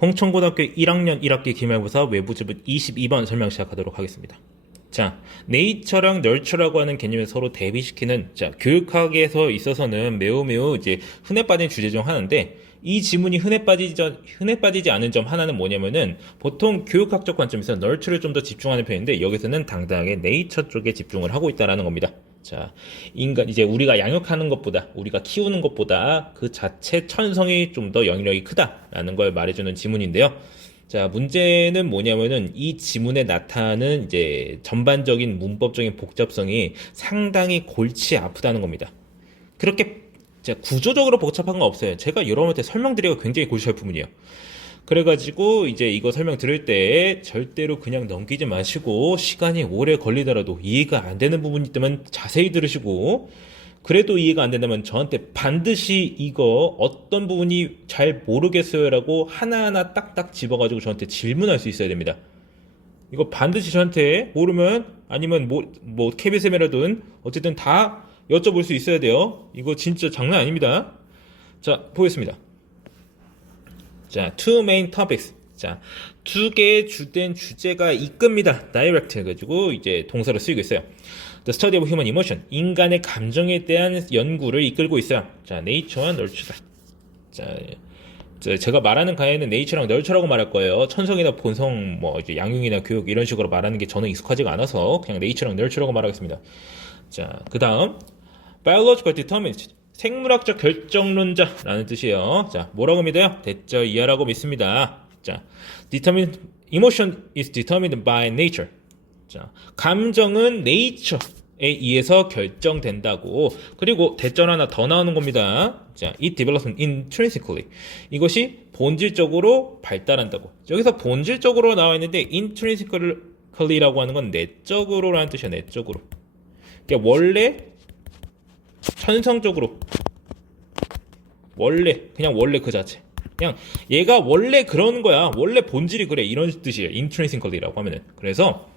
홍천고등학교 1학년 1학기 기말고사 외부지문 22번 설명 시작하도록 하겠습니다. 자, 네이처랑 널처라고 하는 개념을 서로 대비시키는, 자, 교육학에서 있어서는 매우 이제 흔해 빠진 주제 중 하나인데, 이 지문이 흔해 빠지지 않은 점 하나는 뭐냐면은, 보통 교육학적 관점에서 널처를 좀 더 집중하는 편인데, 여기서는 당당하게 네이처 쪽에 집중을 하고 있다라는 겁니다. 자, 이제 우리가 양육하는 것보다, 우리가 키우는 것보다 그 자체 천성이 좀 더 영향력이 크다라는 걸 말해주는 지문인데요. 자, 문제는 뭐냐면은 이 지문에 나타나는 이제 전반적인 문법적인 복잡성이 상당히 골치 아프다는 겁니다. 그렇게 구조적으로 복잡한 건 없어요. 제가 여러분한테 설명드리기가 굉장히 골치 아픈 부분이에요. 그래가지고 이제 이거 설명 들을 때 절대로 그냥 넘기지 마시고, 시간이 오래 걸리더라도 이해가 안 되는 부분이 있다면 자세히 들으시고, 그래도 이해가 안 된다면 저한테 반드시 이거 어떤 부분이 잘 모르겠어요라고 하나하나 딱딱 집어가지고 저한테 질문할 수 있어야 됩니다. 이거 반드시 저한테 모르면, 아니면 뭐 KBSM이라든 어쨌든 다 여쭤볼 수 있어야 돼요. 이거 진짜 장난 아닙니다. 자, 보겠습니다. 자, two main topics. 자, 두 개의 주된 주제가 이끕니다. direct 해가지고 이제 동사로 쓰이고 있어요. The study of human emotion. 인간의 감정에 대한 연구를 이끌고 있어요. 자, nature와 nurture다. 자, 제가 말하는 강의는 nature랑 nurture라고 말할 거예요. 천성이나 본성, 뭐 이제 양육이나 교육 이런 식으로 말하는 게 저는 익숙하지가 않아서 그냥 nature랑 nurture라고 말하겠습니다. 자, 그 다음 biological determinist. 생물학적 결정론자라는 뜻이에요. 자, 뭐라고 믿어요? 대절 이하라고 믿습니다. 자, emotion is determined by nature. 자, 감정은 nature에 의해서 결정된다고. 그리고 대절 하나 더 나오는 겁니다. 자, it develops intrinsically. 이것이 본질적으로 발달한다고. 여기서 본질적으로 나와 있는데 intrinsically라고 하는 건 내적으로라는 뜻이야. 내적으로. 그러니까 원래 천성적으로, 그냥 원래 그 자체, 그냥 얘가 원래 그런 거야, 원래 본질이 그래, 이런 뜻이에요. intrinsically라고 하면은. 그래서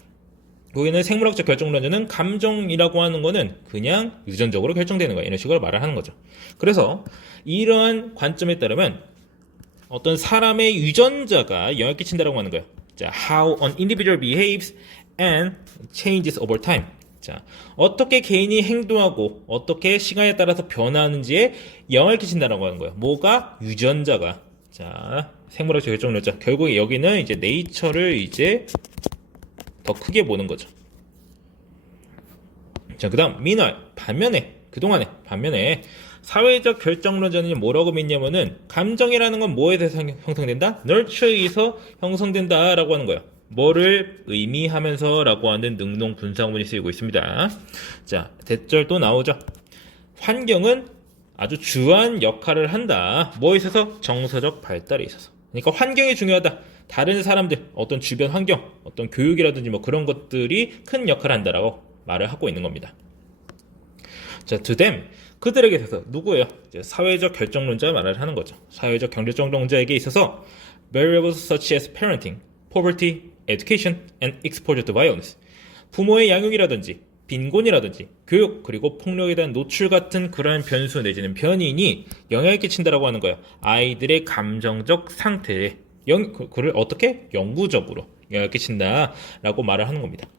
거기는 생물학적 결정론자는 감정이라고 하는 거는 그냥 유전적으로 결정되는 거야, 이런 식으로 말을 하는 거죠. 그래서 이러한 관점에 따르면 어떤 사람의 유전자가 영향을 끼친다라고 하는 거예요. 자, how an individual behaves and changes over time. 자, 어떻게 개인이 행동하고 어떻게 시간에 따라서 변화하는지에 영향을 끼친다라고 하는 거예요. 뭐가? 유전자가. 자, 생물학적 결정론자. 결국에 여기는 이제 네이처를 이제 더 크게 보는 거죠. 자, 그 다음 meanwhile, 반면에 사회적 결정론자는 뭐라고 믿냐면은 감정이라는 건 뭐에 대해서 형성된다? nurture에 의해서 형성된다라고 하는 거예요. 뭐를 의미하면서 라고 하는 능동 분사구문이 쓰이고 있습니다. 자, 대절 또 나오죠. 환경은 아주 주요한 역할을 한다. 뭐에 있어서? 정서적 발달에 있어서. 그러니까 환경이 중요하다. 다른 사람들, 어떤 주변 환경, 어떤 교육이라든지 뭐 그런 것들이 큰 역할을 한다라고 말을 하고 있는 겁니다. 자, to them. 그들에게 있어서 누구예요? 이제 사회적 결정론자 말을 하는 거죠. 사회적 결정론자에게 있어서 variables such as parenting, poverty, education, and exposure to violence. 부모의 양육이라든지 빈곤이라든지 교육 그리고 폭력에 대한 노출 같은 그러한 변수 내지는 변인이 영향을 끼친다라고 하는 거예요. 아이들의 감정적 상태에 그를 어떻게? 영구적으로 영향을 끼친다라고 말을 하는 겁니다.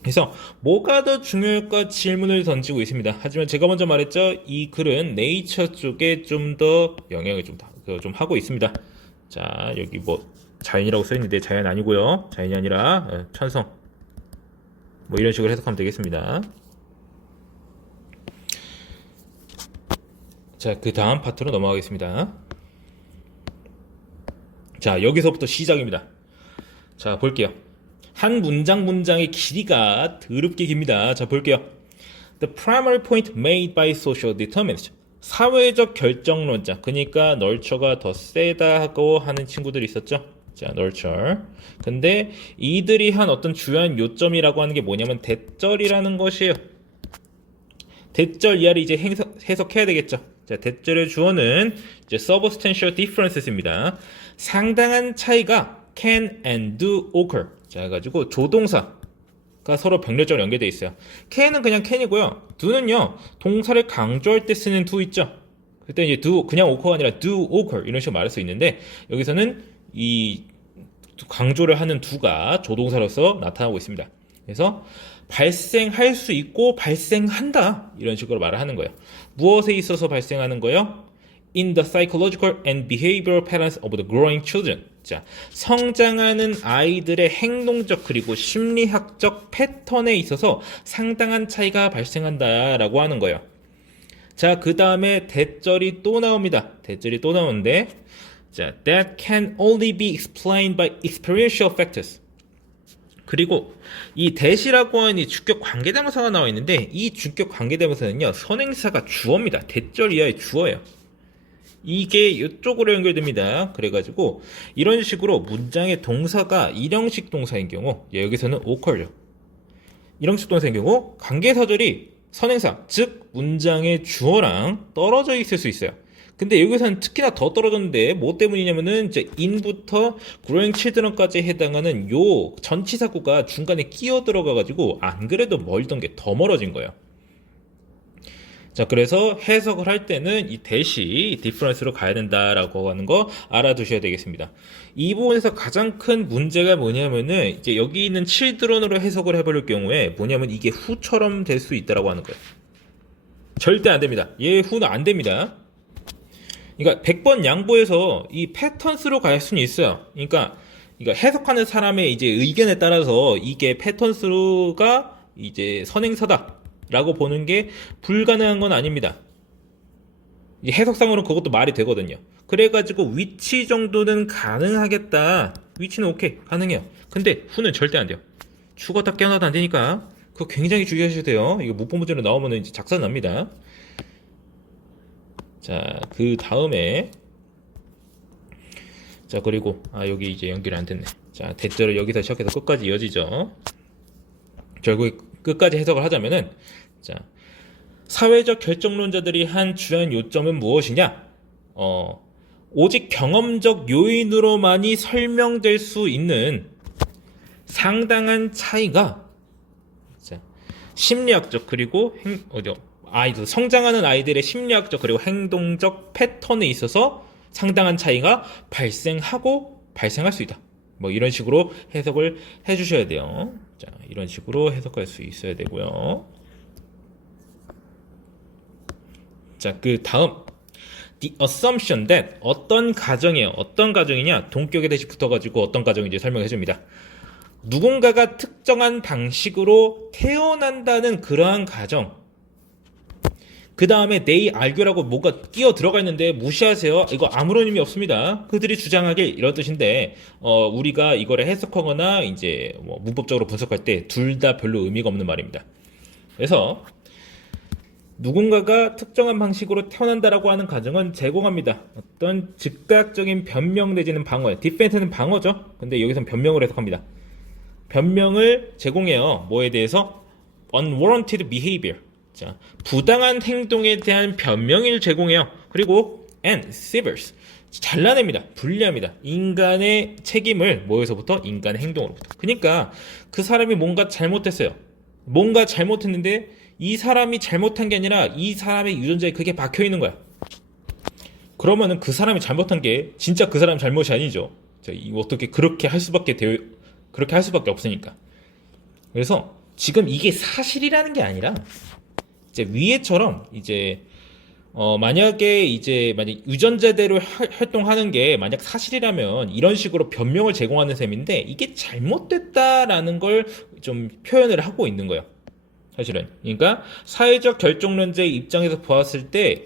그래서 뭐가 더 중요할까 질문을 던지고 있습니다. 하지만 제가 먼저 말했죠. 이 글은 네이처 쪽에 좀 더 영향을 좀 하고 있습니다. 자, 여기 뭐 자연이라고 써있는데 자연 아니고요. 자연이 아니라 천성. 뭐 이런 식으로 해석하면 되겠습니다. 자, 그 다음 파트로 넘어가겠습니다. 자, 여기서부터 시작입니다. 자, 볼게요. 한 문장의 길이가 더럽게 깁니다. 자, 볼게요. The primary point made by social determinists. 사회적 결정론자. 그러니까 널처가 더 세다고 하는 친구들이 있었죠. 자, nurture. 근데 이들이 한 어떤 주요한 요점이라고 하는 게 뭐냐면 대절이라는 것이에요. 대절 이하를 이제 해석해야 되겠죠. 자, 대절의 주어는 이제 substantial differences입니다. 상당한 차이가 can and do occur. 자, 해가지고 조동사가 서로 병렬적으로 연결되어 있어요. can은 그냥 can이고요. do는요, 동사를 강조할 때 쓰는 do 있죠. 그때 이제 do 그냥 occur가 아니라 do occur 이런 식으로 말할 수 있는데 여기서는 이 강조를 하는 do가 조동사로서 나타나고 있습니다. 그래서 발생할 수 있고 발생한다 이런 식으로 말을 하는 거예요. 무엇에 있어서 발생하는 거예요? In the psychological and behavioral patterns of the growing children. 자, 성장하는 아이들의 행동적 그리고 심리학적 패턴에 있어서 상당한 차이가 발생한다라고 하는 거예요. 자, 그 다음에 대절이 또 나옵니다. 대절이 또 나오는데, 자, that can only be explained by experiential factors. 그리고 이 that이라고 하는 이 주격 관계대명사가 나와 있는데 이 주격 관계대명사는요 선행사가 주어입니다. 대절 이하의 주어예요. 이게 이쪽으로 연결됩니다. 그래가지고 이런 식으로 문장의 동사가 일형식 동사인 경우 여기서는 occur죠. 일형식 동사인 경우 관계사절이 선행사 즉 문장의 주어랑 떨어져 있을 수 있어요. 근데 여기서는 특히나 더 떨어졌는데 뭐 때문이냐면은 이제 in부터 growing children까지 해당하는 요 전치사구가 중간에 끼어 들어가가지고 안 그래도 멀던 게 더 멀어진 거예요. 자, 그래서 해석을 할 때는 이 that이 difference로 가야 된다라고 하는 거 알아두셔야 되겠습니다. 이 부분에서 가장 큰 문제가 뭐냐면은 이제 여기 있는 children으로 해석을 해버릴 경우에 뭐냐면 이게 who처럼 될 수 있다라고 하는 거예요. 절대 안 됩니다. 얘 who는 안 됩니다. 그러니까 100번 양보해서 이 패턴스로 갈 수는 있어요. 그러니까 해석하는 사람의 이제 의견에 따라서 이게 패턴스가 이제 선행사다라고 보는 게 불가능한 건 아닙니다. 해석상으로는 그것도 말이 되거든요. 그래가지고 위치 정도는 가능하겠다. 위치는 오케이 가능해요. 근데 후는 절대 안 돼요. 죽었다 깨어나도 안 되니까 그거 굉장히 주의하셔야 돼요. 이거 문법문제로 나오면 이제 작살 납니다. 자, 그 다음에 자 그리고 여기 이제 연결이 안 됐네. 자, 대절을 여기서 시작해서 끝까지 이어지죠. 결국에 끝까지 해석을 하자면은 자, 사회적 결정론자들이 한 주요한 요점은 무엇이냐? 오직 경험적 요인으로만이 설명될 수 있는 상당한 차이가 자, 심리학적 그리고 아이들 성장하는 아이들의 심리학적 그리고 행동적 패턴에 있어서 상당한 차이가 발생할 수 있다. 뭐 이런 식으로 해석을 해주셔야 돼요. 자, 이런 식으로 해석할 수 있어야 되고요. 자, 그 다음 the assumption that 어떤 가정이에요. 어떤 가정이냐? 동격에 대시 붙어가지고 어떤 가정인지 설명해 줍니다. 누군가가 특정한 방식으로 태어난다는 그러한 가정. 그 다음에 they argue라고 뭐가 끼어 들어가 있는데 무시하세요. 이거 아무런 의미 없습니다. 그들이 주장하길 이런 뜻인데 우리가 이거를 해석하거나 이제 뭐 문법적으로 분석할 때 둘 다 별로 의미가 없는 말입니다. 그래서 누군가가 특정한 방식으로 태어난다라고 하는 가정은 제공합니다. 어떤 즉각적인 변명 내지는 방어예요. 디펜트는 방어죠. 근데 여기선 변명을 해석합니다. 변명을 제공해요. 뭐에 대해서? unwarranted behavior. 자, 부당한 행동에 대한 변명을 제공해요. 그리고 and severs. 잘라냅니다. 분리합니다. 인간의 책임을 뭐에서부터? 인간의 행동으로부터. 그러니까 그 사람이 뭔가 잘못했어요. 뭔가 잘못했는데 이 사람이 잘못한 게 아니라 이 사람의 유전자에 그게 박혀 있는 거야. 그러면은 그 사람이 잘못한 게 진짜 그 사람 잘못이 아니죠. 자, 어떻게 그렇게 할 수밖에 없으니까. 그래서 지금 이게 사실이라는 게 아니라 이제 위에처럼 이제 만약에 만약 유전자대로 활동하는 게 만약 사실이라면 이런 식으로 변명을 제공하는 셈인데 이게 잘못됐다라는 걸 좀 표현을 하고 있는 거예요. 사실은. 그러니까 사회적 결정론자의 입장에서 보았을 때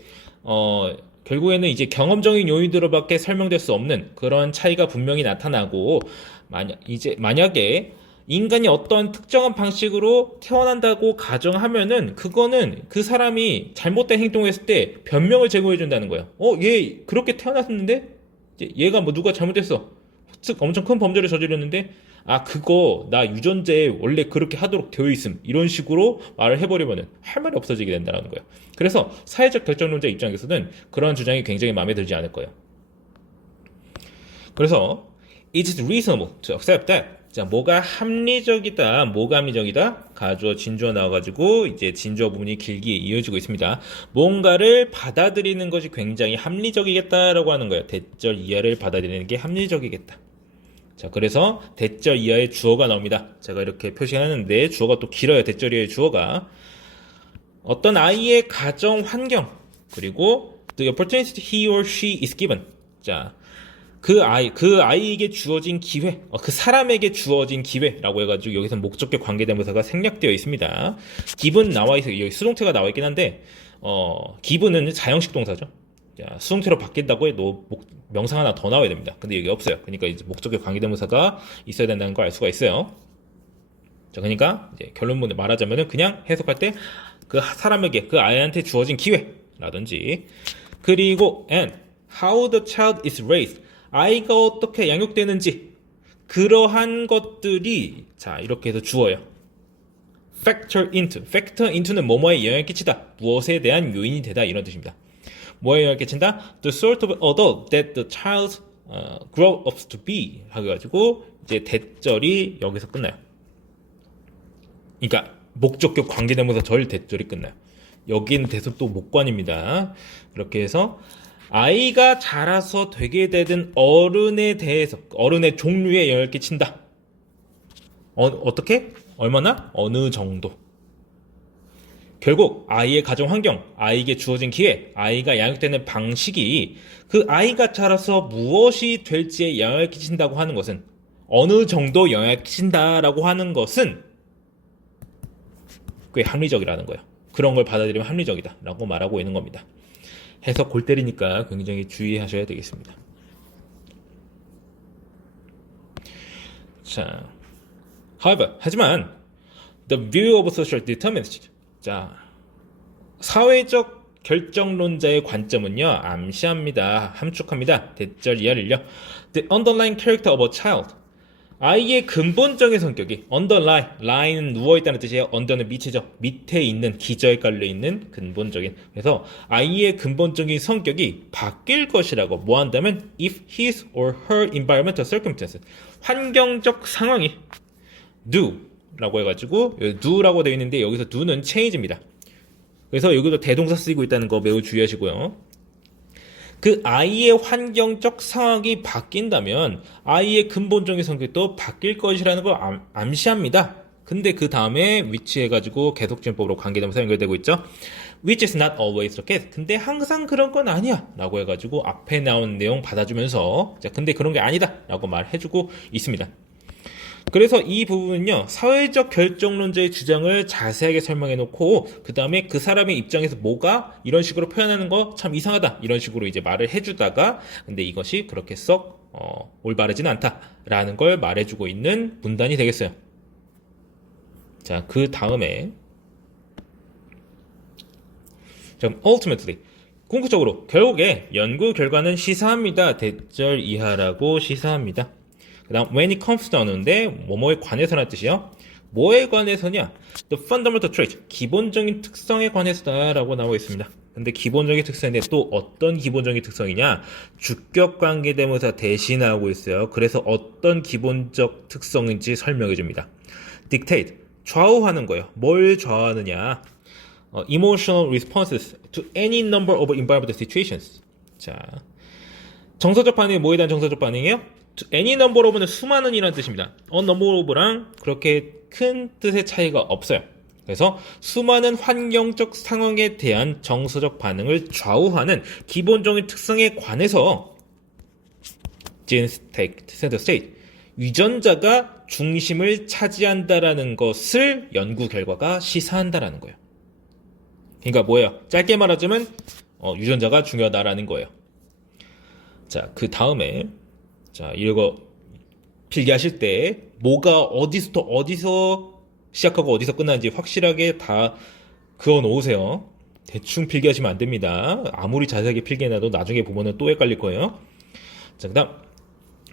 결국에는 이제 경험적인 요인으로밖에 설명될 수 없는 그런 차이가 분명히 나타나고 만약에 인간이 어떤 특정한 방식으로 태어난다고 가정하면은 그거는 그 사람이 잘못된 행동을 했을 때 변명을 제공해 준다는 거예요. 얘 그렇게 태어났는데 얘가 뭐 누가 잘못했어. 즉 엄청 큰 범죄를 저질렀는데 그거 나 유전자에 원래 그렇게 하도록 되어 있음. 이런 식으로 말을 해버리면은 할 말이 없어지게 된다는 거예요. 그래서 사회적 결정론자 입장에서는 그런 주장이 굉장히 마음에 들지 않을 거예요. 그래서 it is reasonable to accept that 자, 뭐가 합리적이다, 뭐가 합리적이다? 가주어, 진주어 나와가지고 이제 진주어 부분이 길게 이어지고 있습니다. 뭔가를 받아들이는 것이 굉장히 합리적이겠다라고 하는 거예요. 대절 이하를 받아들이는 게 합리적이겠다. 자, 그래서 대절 이하의 주어가 나옵니다. 제가 이렇게 표시하는데 주어가 또 길어요. 대절 이하의 주어가 어떤 아이의 가정 환경 그리고 the opportunity he or she is given. 자, 그 아이에게 주어진 기회, 그 사람에게 주어진 기회라고 해가지고 여기서 목적격 관계대명사가 생략되어 있습니다. given 나와 있어요. 여기 수동태가 나와 있긴 한데, given은 사형식 동사죠. 자, 수동태로 바뀐다고 해도 명사 하나 더 나와야 됩니다. 근데 여기 없어요. 그러니까 이제 목적격 관계대명사가 있어야 된다는 걸 알 수가 있어요. 자, 그러니까 이제 결론문을 말하자면은 그냥 해석할 때 그 사람에게, 그 아이한테 주어진 기회라든지, 그리고 and how the child is raised. 아이가 어떻게 양육되는지 그러한 것들이 자 이렇게 해서 주어요. factor into는 뭐뭐에 영향을 끼치다, 무엇에 대한 요인이 되다 이런 뜻입니다. 뭐에 영향을 끼친다? The sort of adult that the child grow up to be 해가지고 이제 대절이 여기서 끝나요. 그러니까 목적격 관계대명사 절 대절이 끝나요. 여기는 대서 또 목관입니다. 그렇게 해서 아이가 자라서 되게 되든 어른에 대해서 어른의 종류에 영향을 끼친다. 어떻게? 얼마나? 어느 정도. 결국 아이의 가정 환경, 아이에게 주어진 기회, 아이가 양육되는 방식이 그 아이가 자라서 무엇이 될지에 영향을 끼친다고 하는 것은 어느 정도 영향을 끼친다라고 하는 것은 꽤 합리적이라는 거예요. 그런 걸 받아들이면 합리적이다라고 말하고 있는 겁니다. 해석 골 때리니까 굉장히 주의하셔야 되겠습니다. 자, however, 하지만 the view of social determinants, 자, 사회적 결정론자의 관점은요, 암시합니다. 함축합니다. 대절 이하를요. The underlying character of a child. 아이의 근본적인 성격이 underlie, lie는 누워있다는 뜻이에요. under는 밑이죠. 밑에 있는, 기저에 깔려있는 근본적인. 그래서 아이의 근본적인 성격이 바뀔 것이라고 뭐 한다면 if his or her environmental circumstances, 환경적 상황이 do 라고 해가지고 do라고 되어 있는데 여기서 do는 change입니다. 그래서 여기도 대동사 쓰이고 있다는 거 매우 주의하시고요. 그 아이의 환경적 상황이 바뀐다면 아이의 근본적인 성격도 바뀔 것이라는 걸 암시합니다. 근데 그 다음에 which 해가지고 계속진법으로 관계대명사 연결되고 있죠. which is not always the case. 근데 항상 그런 건 아니야 라고 해가지고 앞에 나온 내용 받아주면서 자 근데 그런 게 아니다 라고 말해주고 있습니다. 그래서 이 부분은요, 사회적 결정론자의 주장을 자세하게 설명해 놓고, 그 다음에 그 사람의 입장에서 뭐가 이런 식으로 표현하는 거 참 이상하다. 이런 식으로 이제 말을 해주다가, 근데 이것이 그렇게 썩, 올바르진 않다. 라는 걸 말해주고 있는 문단이 되겠어요. 자, 그 다음에, 자, ultimately. 궁극적으로, 결국에 연구 결과는 시사합니다. 대절 이하라고 시사합니다. 그 다음 when it comes down인데 뭐뭐에 관해서라는 뜻이요. 뭐에 관해서냐? The fundamental trait, 기본적인 특성에 관해서다 라고 나오고 있습니다. 근데 기본적인 특성인데 또 어떤 기본적인 특성이냐? 주격관계대명사 대신하고 있어요. 그래서 어떤 기본적 특성인지 설명해 줍니다. dictate, 좌우하는 거예요. 뭘 좌우하느냐? emotional responses to any number of environmental situations. 자, 정서적 반응이 뭐에 대한 정서적 반응이에요? any number of는 수많은 이라는 뜻입니다. a number of랑 그렇게 큰 뜻의 차이가 없어요. 그래서 수많은 환경적 상황에 대한 정서적 반응을 좌우하는 기본적인 특성에 관해서 genes take center stage, 유전자가 중심을 차지한다라는 것을 연구 결과가 시사한다라는 거예요. 그러니까 뭐예요? 짧게 말하자면 유전자가 중요하다라는 거예요. 자, 그 다음에 자, 이거 필기하실 때 뭐가 어디서 시작하고 어디서 끝나는지 확실하게 다 그어 놓으세요. 대충 필기하시면 안 됩니다. 아무리 자세하게 필기해놔도 나중에 보면은 또 헷갈릴 거예요. 자, 그다음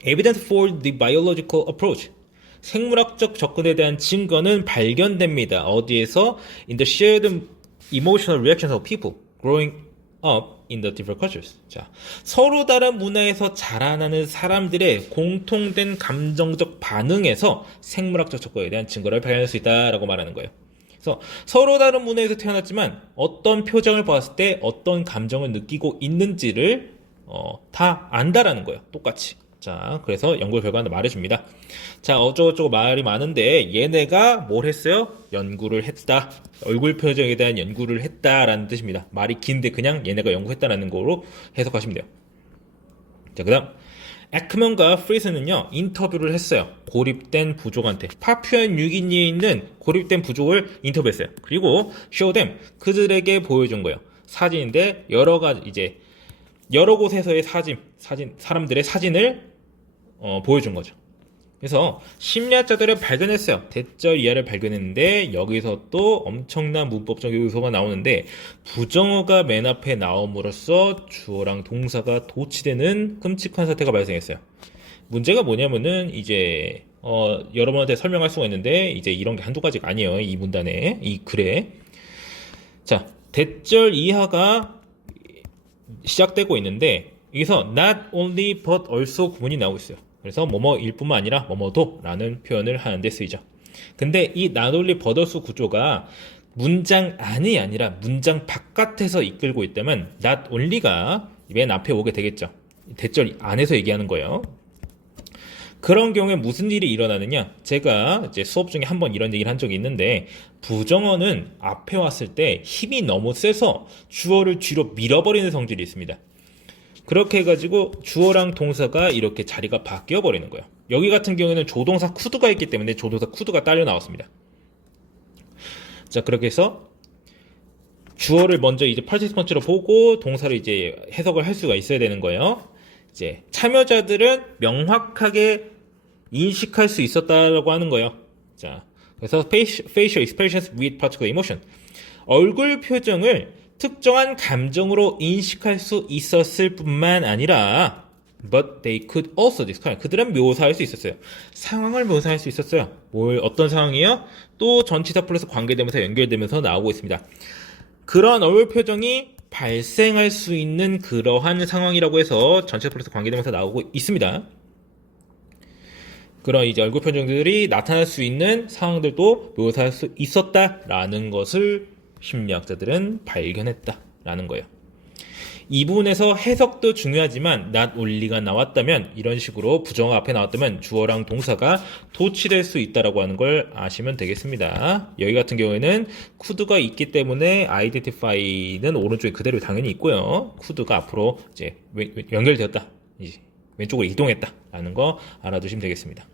evidence for the biological approach. 생물학적 접근에 대한 증거는 발견됩니다. 어디에서? In the shared emotional reactions of people growing up in the different cultures. 자, 서로 다른 문화에서 자라나는 사람들의 공통된 감정적 반응에서 생물학적 조건에 대한 증거를 발견할 수 있다라고 말하는 거예요. 그래서 서로 다른 문화에서 태어났지만 어떤 표정을 봤을 때 어떤 감정을 느끼고 있는지를 다 안다라는 거예요. 똑같이. 자, 그래서 연구 결과는 말해줍니다. 자, 어쩌고저쩌고 말이 많은데 얘네가 뭘 했어요? 연구를 했다. 얼굴 표정에 대한 연구를 했다라는 뜻입니다. 말이 긴데 그냥 얘네가 연구했다라는 거로 해석하시면 돼요. 자, 그 다음 에크먼과 프리스는요 인터뷰를 했어요. 고립된 부족한테. 파푸아 뉴기니에 있는 고립된 부족을 인터뷰했어요. 그리고 show them 그들에게 보여준 거예요. 사진인데 여러 가지 이제 여러 곳에서의 사진 사람들의 사진을 보여준 거죠. 그래서 심리학자들을 발견했어요. 대절 이하를 발견했는데 여기서 또 엄청난 문법적 요소가 나오는데 부정어가 맨 앞에 나옴으로써 주어랑 동사가 도치되는 끔찍한 사태가 발생했어요. 문제가 뭐냐면은 이제 여러분한테 설명할 수가 있는데 이제 이런 게 한두 가지가 아니에요. 이 문단에 이 글에 자 대절 이하가 시작되고 있는데 여기서 not only but also 구문이 나오고 있어요. 그래서 뭐뭐일 뿐만 아니라 뭐뭐도 라는 표현을 하는데 쓰이죠. 근데 이 not only but also 구조가 문장 안이 아니라 문장 바깥에서 이끌고 있다면 not only가 맨 앞에 오게 되겠죠. 대절 안에서 얘기하는 거예요. 그런 경우에 무슨 일이 일어나느냐? 제가 이제 수업 중에 한번 이런 얘기를 한 적이 있는데 부정어는 앞에 왔을 때 힘이 너무 세서 주어를 뒤로 밀어버리는 성질이 있습니다. 그렇게 해가지고 주어랑 동사가 이렇게 자리가 바뀌어 버리는 거예요. 여기 같은 경우에는 조동사 could가 있기 때문에 조동사 could가 딸려 나왔습니다. 자, 그렇게 해서 주어를 먼저 이제 파티시펀트로 보고 동사를 이제 해석을 할 수가 있어야 되는 거예요. 이제 참여자들은 명확하게 인식할 수 있었다라고 하는 거예요. 자, 그래서 facial expressions with particular emotion. 얼굴 표정을 특정한 감정으로 인식할 수 있었을 뿐만 아니라 but they could also describe. 그들은 묘사할 수 있었어요. 상황을 묘사할 수 있었어요. 어떤 상황이요? 또 전치사 플러스 관계되면서 연결되면서 나오고 있습니다. 그런 얼굴 표정이 발생할 수 있는 그러한 상황이라고 해서 전치사 플러스 관계되면서 나오고 있습니다. 그런 이제 얼굴 표정들이 나타날 수 있는 상황들도 묘사할 수 있었다라는 것을 심리학자들은 발견했다라는 거예요. 이 부분에서 해석도 중요하지만 not only가 나왔다면 이런 식으로 부정어 앞에 나왔다면 주어랑 동사가 도치될 수 있다라고 하는 걸 아시면 되겠습니다. 여기 같은 경우에는 could가 있기 때문에 identify는 오른쪽에 그대로 당연히 있고요. could가 앞으로 이제 연결되었다. 이제 왼쪽으로 이동했다라는 거 알아두시면 되겠습니다.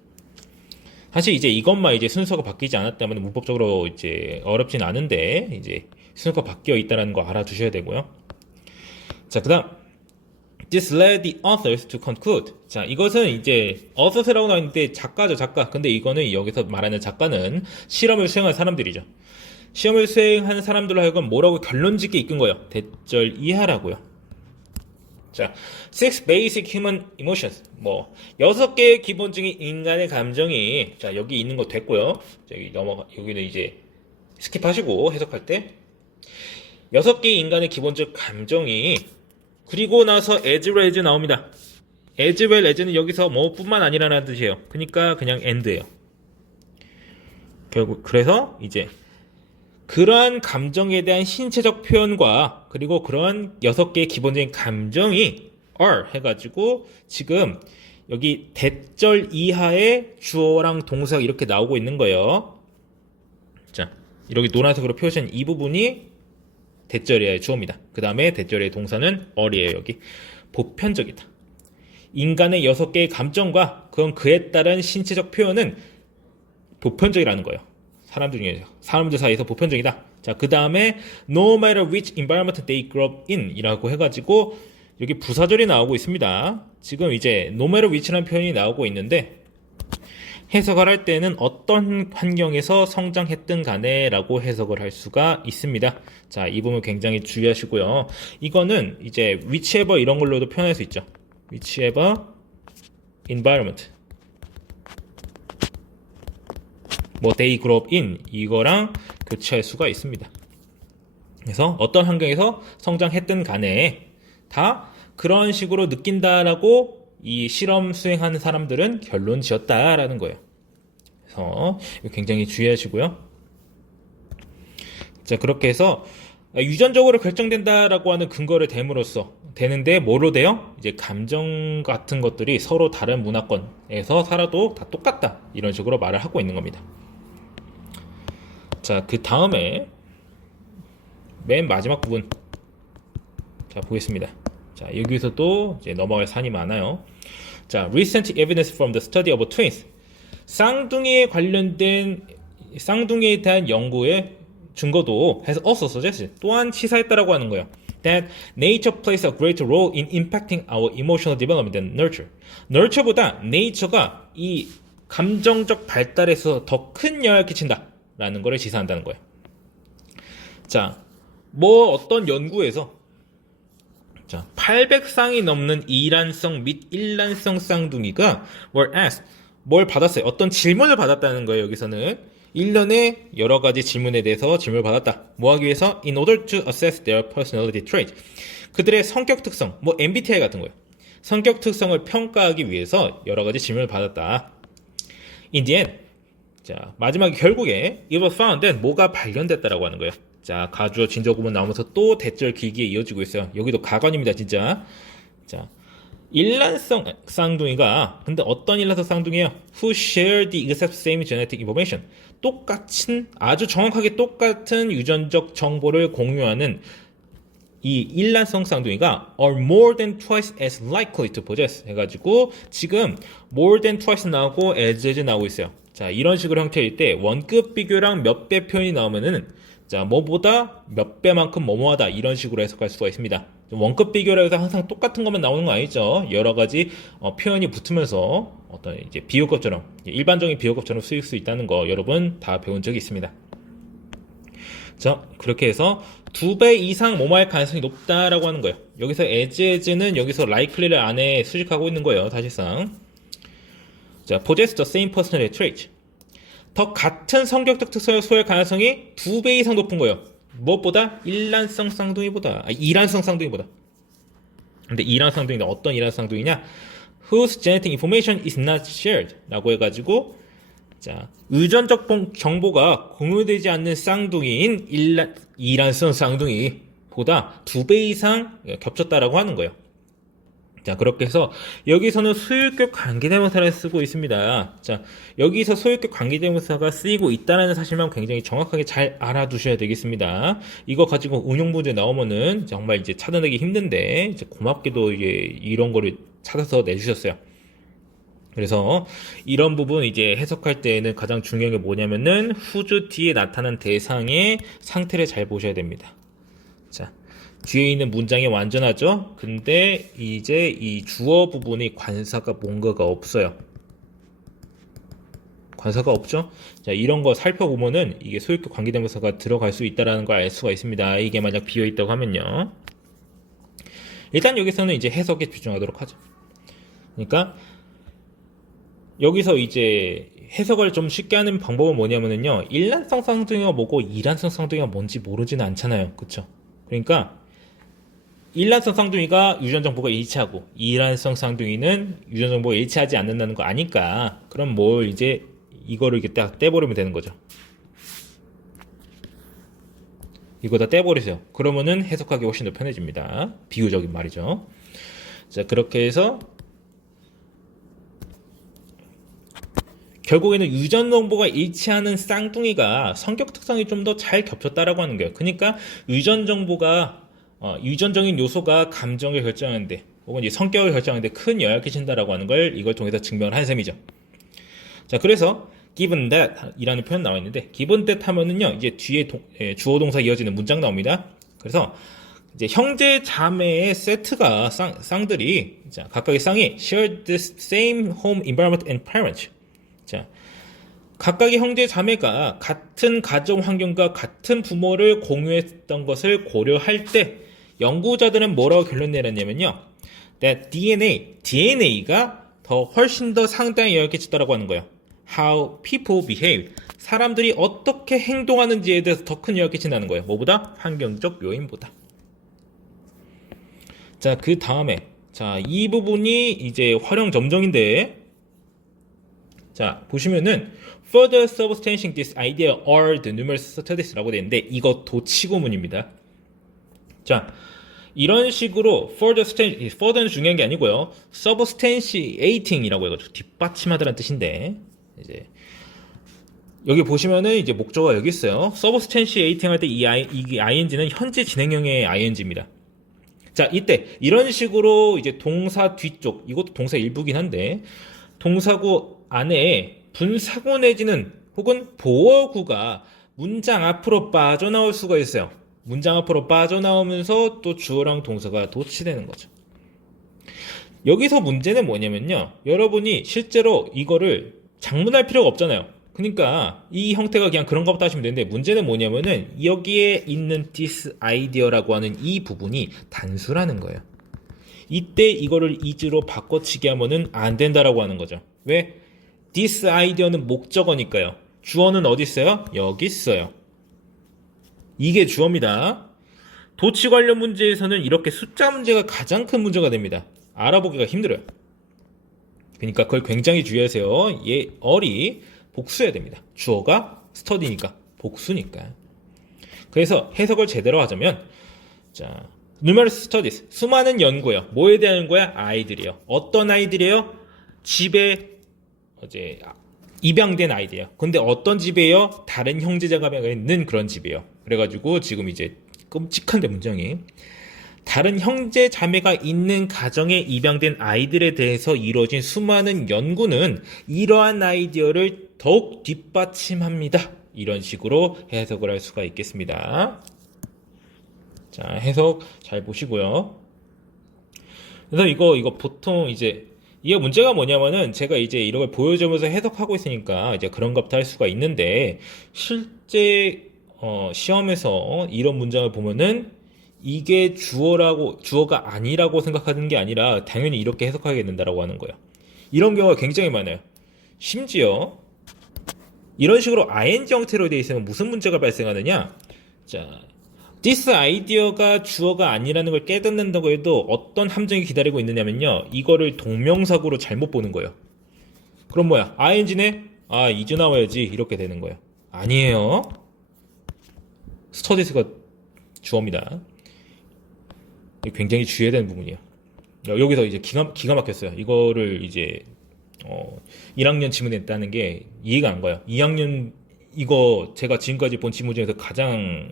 사실 이제 이것만 이제 순서가 바뀌지 않았다면 문법적으로 이제 어렵진 않은데 이제 순서가 바뀌어 있다는 거 알아두셔야 되고요. 자, 그다음 This led the authors to conclude. 자, 이것은 이제 author라고 나와 있는데 작가죠, 작가. 근데 이거는 여기서 말하는 작가는 실험을 수행한 사람들이죠. 시험을 수행한 사람들로 하여금 뭐라고 결론짓게 이끈 거예요. 대절 이하라고요. 자, six basic human emotions. 6개의 기본적인 인간의 감정이, 자, 여기 있는 거 됐고요. 여기는 이제 스킵하시고 해석할 때. 6개의 인간의 기본적 감정이, 그리고 나서 as well as 나옵니다. as well as는 여기서 뿐만 아니라는 뜻이에요. 그러니까 그냥 and예요. 결국, 그래서 이제, 그러한 감정에 대한 신체적 표현과 그리고 그런 6개의 기본적인 감정이 are 해가지고 지금 여기 대절 이하의 주어랑 동사가 이렇게 나오고 있는 거예요. 자, 이렇게 노란색으로 표시한 이 부분이 대절 이하의 주어입니다. 그 다음에 대절 이하의 동사는 are예요. 여기 보편적이다. 인간의 6개의 감정과 그에 따른 신체적 표현은 보편적이라는 거예요. 사람들 사이에서 보편적이다. 자, 그 다음에 no matter which environment they grew up in 이라고 해가지고 여기 부사절이 나오고 있습니다. 지금 이제 no matter which라는 표현이 나오고 있는데 해석을 할 때는 어떤 환경에서 성장했든 간에 라고 해석을 할 수가 있습니다. 자, 이 부분 굉장히 주의하시고요. 이거는 이제 whichever 이런 걸로도 표현할 수 있죠. whichever environment they grew up in 이거랑 교체할 수가 있습니다. 그래서 어떤 환경에서 성장했든 간에 다 그런 식으로 느낀다라고 이 실험 수행하는 사람들은 결론 지었다라는 거예요. 그래서 굉장히 주의하시고요. 자, 그렇게 해서 유전적으로 결정된다라고 하는 근거를 댐으로써 되는데 뭐로 돼요? 이제 감정 같은 것들이 서로 다른 문화권에서 살아도 다 똑같다. 이런 식으로 말을 하고 있는 겁니다. 자, 그 다음에 맨 마지막 부분. 자, 보겠습니다. 자, 여기서도 이제 넘어갈 산이 많아요. 자, recent evidence from the study of twins. 쌍둥이에 관련된 쌍둥이에 대한 연구의 증거도 has also suggested 또한 시사했다라고 하는 거예요. That nature plays a great role in impacting our emotional development and nurture. nurture보다 nature가 이 감정적 발달에서 더 큰 영향을 끼친다라는 것을 시사한다는 거예요. 자, 뭐 어떤 연구에서 자, 800쌍이 넘는 이란성 및 일란성 쌍둥이가 were asked, 뭘 받았어요? 어떤 질문을 받았다는 거예요. 여기서는 1년에 여러 가지 질문에 대해서 질문을 받았다. 뭐 하기 위해서? In order to assess their personality trait. 그들의 성격 특성, 뭐 MBTI 같은 거예요. 성격 특성을 평가하기 위해서 여러 가지 질문을 받았다. In the end, 자, 마지막에 결국에 it was found that 뭐가 발견됐다라고 하는 거예요. 자, 가주어 진저 구문 나오면서 또 대절 길게 이어지고 있어요. 여기도 가관입니다, 진짜. 자, 일란성 쌍둥이가 근데 어떤 일란성 쌍둥이에요? Who share the exact same genetic information. 똑같은 아주 정확하게 똑같은 유전적 정보를 공유하는 이 일란성 쌍둥이가 are more than twice as likely to possess 해가지고 지금 more than twice 나오고 as 나오고 있어요. 자, 이런 식으로 형태일 때 원급 비교랑 몇 배 표현이 나오면은 자, 뭐보다 몇 배만큼 뭐뭐하다 이런 식으로 해석할 수가 있습니다. 원급 비교라 해서 항상 똑같은 것만 나오는 거 아니죠. 여러 가지 표현이 붙으면서 어떤 이제 비교급처럼 일반적인 비교급처럼 쓰일 수 있다는 거 여러분 다 배운 적이 있습니다. 자, 그렇게 해서 2배 이상 뭐뭐할 가능성이 높다라고 하는 거예요. 여기서 as는 여기서 likely를 안에 수식하고 있는 거예요. 사실상. 자, possess the same personality trait. 더 같은 성격적 특성을 소유할 가능성이 2배 이상 높은 거예요. 무엇보다? 일란성 쌍둥이보다. 이란성 쌍둥이보다. 근데 이란 쌍둥이는 어떤 이란 쌍둥이냐? Whose genetic information is not shared 라고 해가지고 자, 유전적 정보가 공유되지 않는 쌍둥이인 이란성 쌍둥이보다 2배 이상 겹쳤다라고 하는 거예요. 자, 그렇게 해서 여기서는 소유격 관계대명사를 쓰고 있습니다. 자, 여기서 소유격 관계대명사가 쓰이고 있다는 사실만 굉장히 정확하게 잘 알아두셔야 되겠습니다. 이거 가지고 응용 문제 나오면은 정말 이제 찾아내기 힘든데 이제 고맙게도 이제 이런 거를 찾아서 내주셨어요. 그래서 이런 부분 이제 해석할 때에는 가장 중요한 게 뭐냐면은 whose 뒤에 나타난 대상의 상태를 잘 보셔야 됩니다. 자, 뒤에 있는 문장이 완전하죠? 근데 이제 이 주어 부분이 관사가 뭔가가 없어요. 관사가 없죠? 자, 이런 거 살펴보면은 이게 소유격 관계대명사가 들어갈 수 있다는 걸 알 수가 있습니다. 이게 만약 비어 있다고 하면요. 일단 여기서는 이제 해석에 집중하도록 하죠. 그러니까 여기서 이제 해석을 좀 쉽게 하는 방법은 뭐냐면요. 일란성 쌍둥이가 뭐고 이란성 쌍둥이가 뭔지 모르지는 않잖아요. 그쵸? 그러니까 일란성 쌍둥이가 유전 정보가 일치하고 이란성 쌍둥이는 유전 정보가 일치하지 않는다는 거 아니까 그럼 뭘 이제 이거를 이렇게 딱 떼버리면 되는 거죠. 이거 다 떼버리세요. 그러면은 해석하기 훨씬 더 편해집니다. 비유적인 말이죠. 자, 그렇게 해서 결국에는 유전 정보가 일치하는 쌍둥이가 성격 특성이 좀 더 잘 겹쳤다라고 하는 거예요. 그러니까 유전 정보가 유전적인 요소가 감정을 결정하는데 혹은 이제 성격을 결정하는데 큰 영향을 끼친다라고 하는 걸 이걸 통해서 증명을 한 셈이죠. 자, 그래서 given that 이라는 표현 나와 있는데 given that 하면은요 이제 뒤에 주어 동사 이어지는 문장 나옵니다. 그래서 이제 형제 자매의 세트가 쌍들이 자, 각각의 쌍이 share the same home environment and parents. 자, 각각의 형제 자매가 같은 가정 환경과 같은 부모를 공유했던 것을 고려할 때 연구자들은 뭐라고 결론 내렸냐면요. that DNA가 더 훨씬 더 상당히 영향을 끼쳤다라고 하는 거예요. how people behave. 사람들이 어떻게 행동하는지에 대해서 더 큰 영향을 끼친다는 거예요. 뭐보다? 환경적 요인보다. 자, 그 다음에 자, 이 부분이 이제 활용 점정인데 자, 보시면은 further substantiating this idea are the numerous studies라고 되어 있는데 이거 도치고문입니다. 자, 이런 식으로 further는 중요한 게 아니고요. substantiating이라고 해가지고 뒷받침하다라는 뜻인데 이제 여기 보시면은 이제 목적어가 여기 있어요. substantiating 할 때 이 ing는 현재 진행형의 ing입니다. 자, 이때 이런 식으로 이제 동사 뒤쪽, 이것도 동사 일부긴 한데 동사구 안에 분사구 내지는 혹은 보어구가 문장 앞으로 빠져나올 수가 있어요. 문장 앞으로 빠져나오면서 또 주어랑 동사가 도치되는 거죠. 여기서 문제는 뭐냐면요. 여러분이 실제로 이거를 작문할 필요가 없잖아요. 그러니까 이 형태가 그냥 그런 것부터 하시면 되는데 문제는 뭐냐면은 여기에 있는 this idea라고 하는 이 부분이 단수라는 거예요. 이때 이거를 is로 바꿔치기 하면은 안 된다라고 하는 거죠. 왜? this idea는 목적어니까요. 주어는 어디 있어요? 여기 있어요. 이게 주어입니다. 도치 관련 문제에서는 이렇게 숫자 문제가 가장 큰 문제가 됩니다. 알아보기가 힘들어요. 그러니까 그걸 굉장히 주의하세요. 얼이 복수해야 됩니다. 주어가 스터디니까 복수니까. 그래서 해석을 제대로 하자면 자, numerous studies 수많은 연구요. 뭐에 대한 연구야? 아이들이요. 어떤 아이들이에요? 집에 이제 입양된 아이들이에요. 근데 어떤 집이에요? 다른 형제자매가 있는 그런 집이에요. 그래가지고 지금 이제 끔찍한데 문장이 다른 형제 자매가 있는 가정에 입양된 아이들에 대해서 이루어진 수많은 연구는 이러한 아이디어를 더욱 뒷받침합니다. 이런 식으로 해석을 할 수가 있겠습니다. 자, 해석 잘 보시고요. 그래서 이거 보통 이제 이게 문제가 뭐냐면은 제가 이제 이런 걸 보여주면서 해석하고 있으니까 이제 그런 것부터 할 수가 있는데 실제 시험에서 이런 문장을 보면은 이게 주어가 아니라고 생각하는 게 아니라 당연히 이렇게 해석하게 된다라고 하는 거예요. 이런 경우가 굉장히 많아요. 심지어 이런 식으로 ing 형태로 되어 있으면 무슨 문제가 발생하느냐? 자, this idea가 주어가 아니라는 걸 깨닫는다고 해도 어떤 함정이 기다리고 있느냐면요. 이거를 동명사구로 잘못 보는 거예요. 그럼 뭐야? ing네? 아, is 나와야지. 이렇게 되는 거예요. 아니에요. studies가 주어입니다. 굉장히 주의해야 되는 부분이에요. 여기서 이제 기가 막혔어요. 이거를 이제 1학년 지문에 냈다는 게 이해가 안 가요. 2학년 이거 제가 지금까지 본 지문 중에서 가장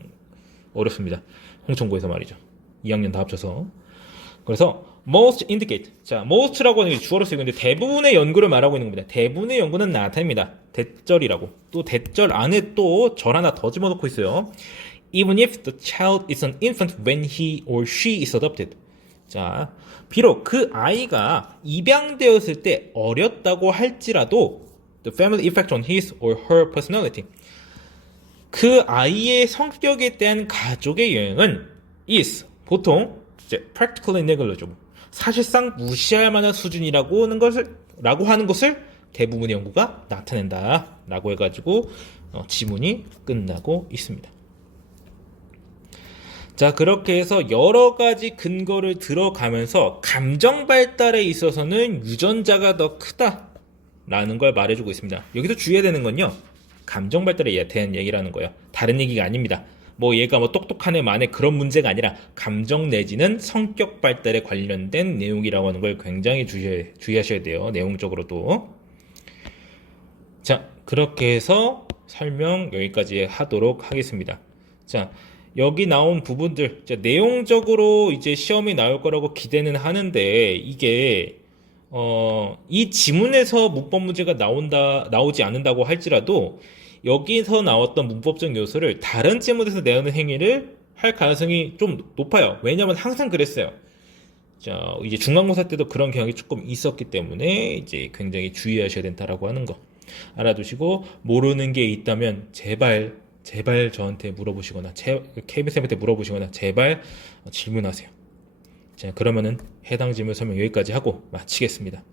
어렵습니다. 홍천고에서 말이죠. 2학년 다 합쳐서. 그래서 most indicate. 자, most라고 하는 게 주어로 쓰이고 있는데 대부분의 연구를 말하고 있는 겁니다. 대부분의 연구는 나타냅니다. 대절이라고. 또 대절 안에 또 절 하나 더 집어넣고 있어요. Even if the child is an infant when he or she is adopted. 자, 비록 그 아이가 입양되었을 때 어렸다고 할지라도 the family effect on his or her personality. 그 아이의 성격에 대한 가족의 영향은 is 보통 이제 practically negligible. 사실상 무시할 만한 수준이라고 하는 것을 대부분의 연구가 나타낸다라고 해가지고 지문이 끝나고 있습니다. 자, 그렇게 해서 여러 가지 근거를 들어가면서 감정 발달에 있어서는 유전자가 더 크다라는 걸 말해주고 있습니다. 여기서 주의해야 되는 건요. 감정 발달에 대한 얘기라는 거예요. 다른 얘기가 아닙니다. 뭐 얘가 뭐 똑똑한 애 만에 그런 문제가 아니라 감정 내지는 성격 발달에 관련된 내용이라고 하는 걸 굉장히 주의하셔야 돼요. 내용적으로도. 자, 그렇게 해서 설명 여기까지 하도록 하겠습니다. 자, 여기 나온 부분들 내용적으로 이제 시험이 나올 거라고 기대는 하는데 이게 이 지문에서 문법 문제가 나오지 않는다고 할지라도 여기서 나왔던 문법적 요소를 다른 지문에서 내는 행위를 할 가능성이 좀 높아요. 왜냐면 항상 그랬어요. 자, 이제 중간고사 때도 그런 경향이 조금 있었기 때문에 이제 굉장히 주의하셔야 된다라고 하는 거 알아두시고 모르는 게 있다면 제발 저한테 물어보시거나 KBS한테 물어보시거나 제발 질문하세요. 자, 그러면은 해당 질문 설명 여기까지 하고 마치겠습니다.